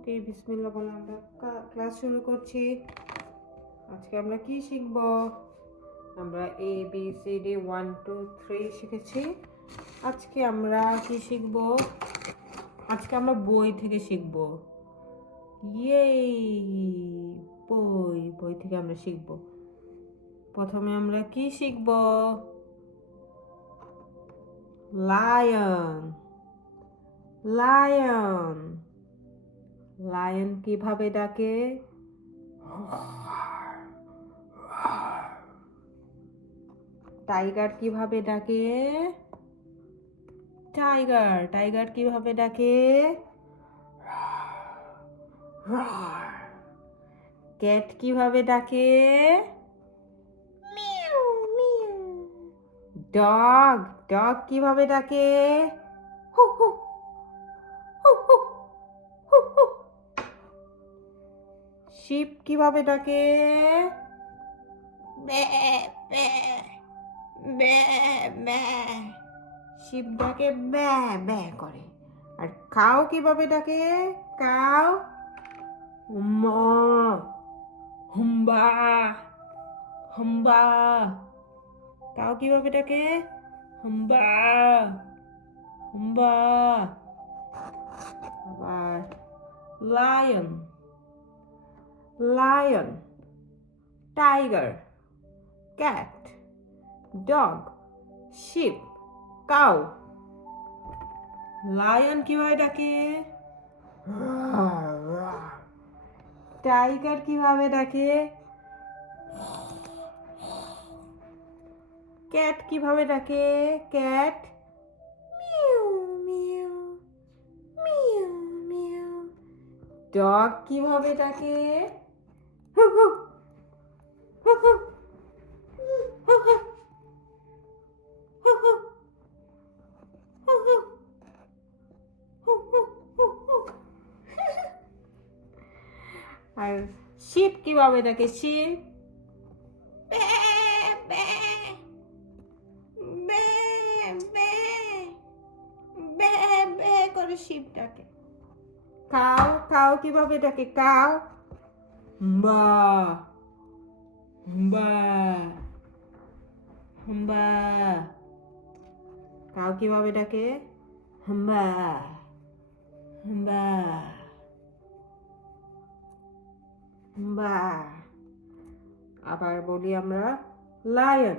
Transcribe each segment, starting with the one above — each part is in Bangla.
ওকে, বিসমিল্লাহ বলে আমরা ক্লাস শুরু করছি। আজকে আমরা কি শিখব? আমরা ABCD 1 2 3 শিখেছি। আজকে আমরা কি শিখব? আজকে আমরা বই থেকে শিখব। ইয়ে, বই থেকে আমরা শিখব। প্রথমে আমরা কি শিখব? লায়ন। লায়ন লায়ন কিভাবে ডাকে? টাইগার কিভাবে ডাকে? টাইগার কিভাবে ডাকে? ক্যাট কিভাবে ডাকে? ডগ কিভাবে ডাকে? শিপ কিভাবে ডাকে? শিপ ডাকে ব্যা ব্যা করে। আর কাউ কিভাবে ডাকে? কাউ হুম্বা হুম্বা। কাউ কিভাবে ডাকে? হুম্বা হুম্বা। আবার lion lion tiger cat dog sheep cow. Lion কিভাবে ডাকে? টাইগার কিভাবে ডাকে? ক্যাট কিভাবে ডাকে? ক্যাট মিউ মিউ মিউ মিউ। ডগ কিভাবে ডাকে? হু হু হু হু হু হু হু হু হু হু হু হু হু হু। আর শিপ কিভাবে ডাকে? শিপ করে শিপ ডাকে। কাউ কিভাবে ডাকে? কাউ বা বা হুম্বা। কাউ কিভাবে ডাকে? হুম্বা হুম্বা হুম্বা। আবার বলি আমরা lion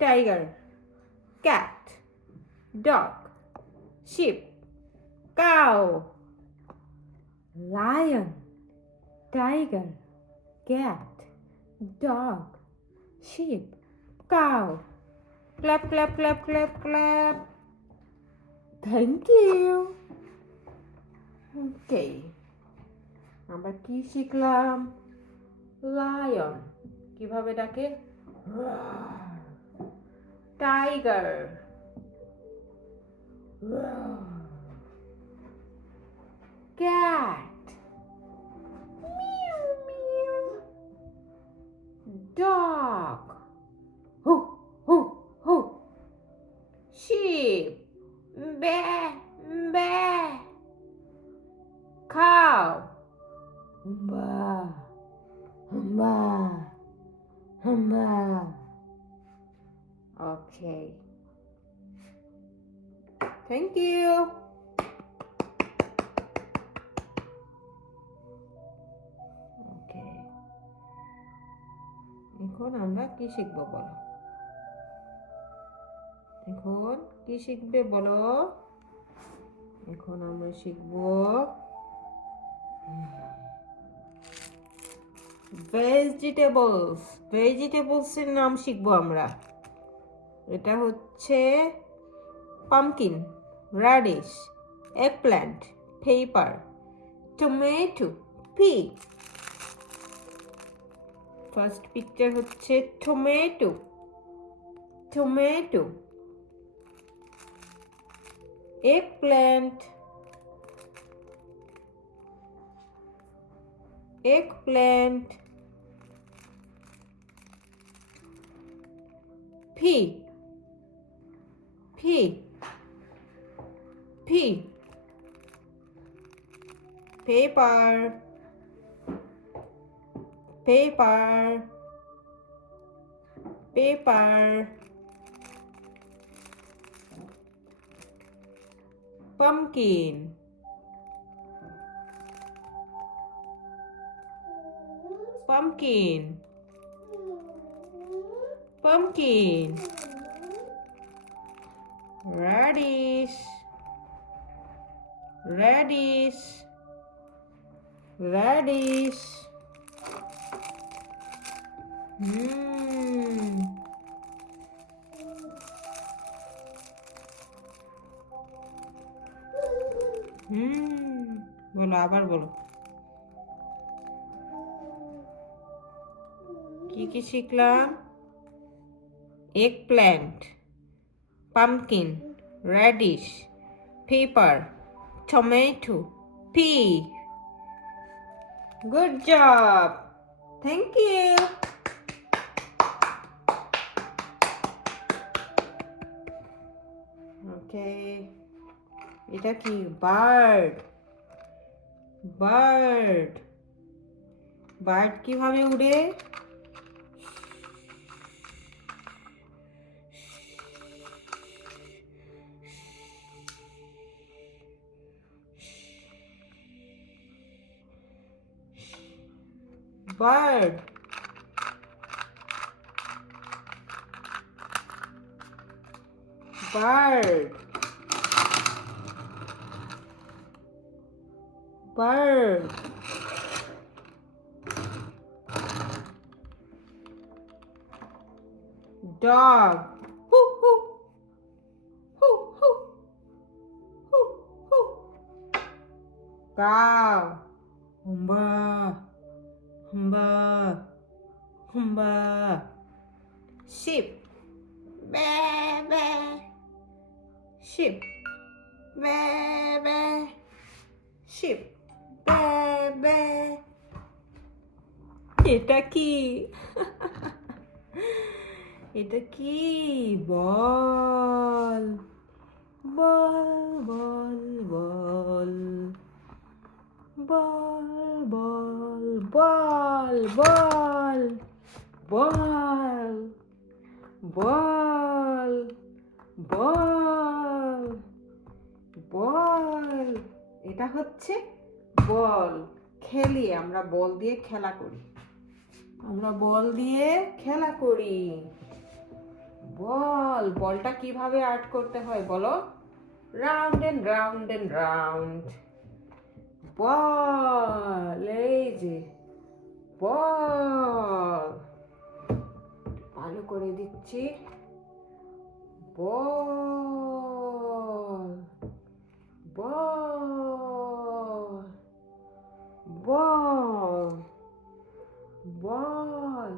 tiger cat dog sheep cow. Lion tiger cat dog sheep cow. Clap clap clap clap clap. Thank you. Okay, আমরা কি শিখলাম? লায়ন কিভাবে ডাকে? Tiger cat mu mu dog হু হু হু sheep বে বে cow হুম্বা হুম্বা হুম্বা। Okay, thank you. Okay, এখন আমরা কি শিখবো বলো? এখন কি শিখবে বলো? এখন আমরা শিখবো ভেজিটেবলস এর নাম শিখবো আমরা। এটা হচ্ছে pumpkin radish eggplant pepper tomato pig. First picture হচ্ছে tomato tomato eggplant eggplant pig pig pig paper, paper, paper, pumpkin, pumpkin, pumpkin, radish, radish, radish. বলো, আবার বলো। কি কি শিখলাম? eggplant, pumpkin, radish, pepper, tomato, pea. Good job. Thank you. Okay. এটা কি? বার্ড। বার্ড। বার্ড কিভাবে উড়ে? Bird. Bird. Bird. Dog. Hoo hoo. Hoo hoo. Hoo hoo. Cow. Humba. Humba. Humba. Sheep. Ba ba. Sheep. Ba ba. Sheep. Ba ba. এটা কি? এটা কি? বল। বল বল বল। বল বল বল বল বল বল বল বল। এটা হচ্ছে বল। খেলি আমরা, বল দিয়ে খেলা করি। আমরা বল দিয়ে খেলা করি। বল, বলটা কিভাবে আর্ট করতে হয় বলো? Round and round and round. Ball, এই যে বল। ভালো করে দিচ্ছি। বল বল বল বল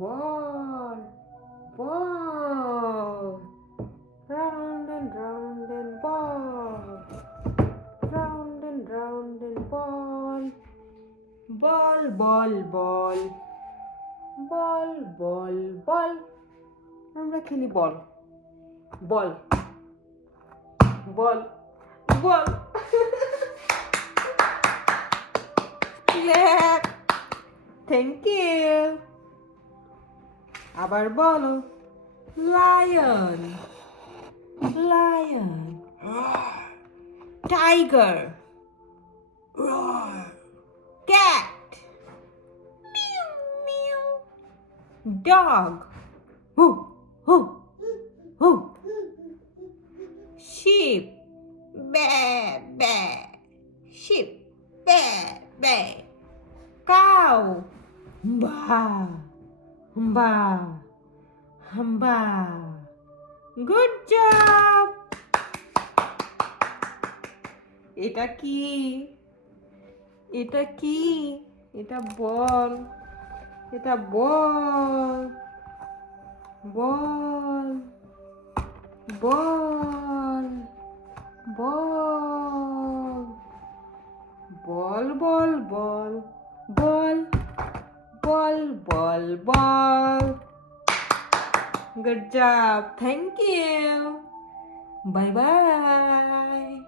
বল ball, round and ball, round and ball, ball, ball, ball, ball, ball, ball. আমরা খেলি বল, বল, বল, বল. Yeah. Thank you. আবার বলো, lion, lion, tiger, cat, meow, meow, dog, hoo, hoo, hoo, sheep, ba, ba, sheep, ba, ba, cow, ba. Humba, humba. Good job. এটা কি? এটা কি? এটা বল। এটা বল। বল। বল। বল। বল বল বল। বল। Ball, ball, ball. Good job. Thank you. Bye bye.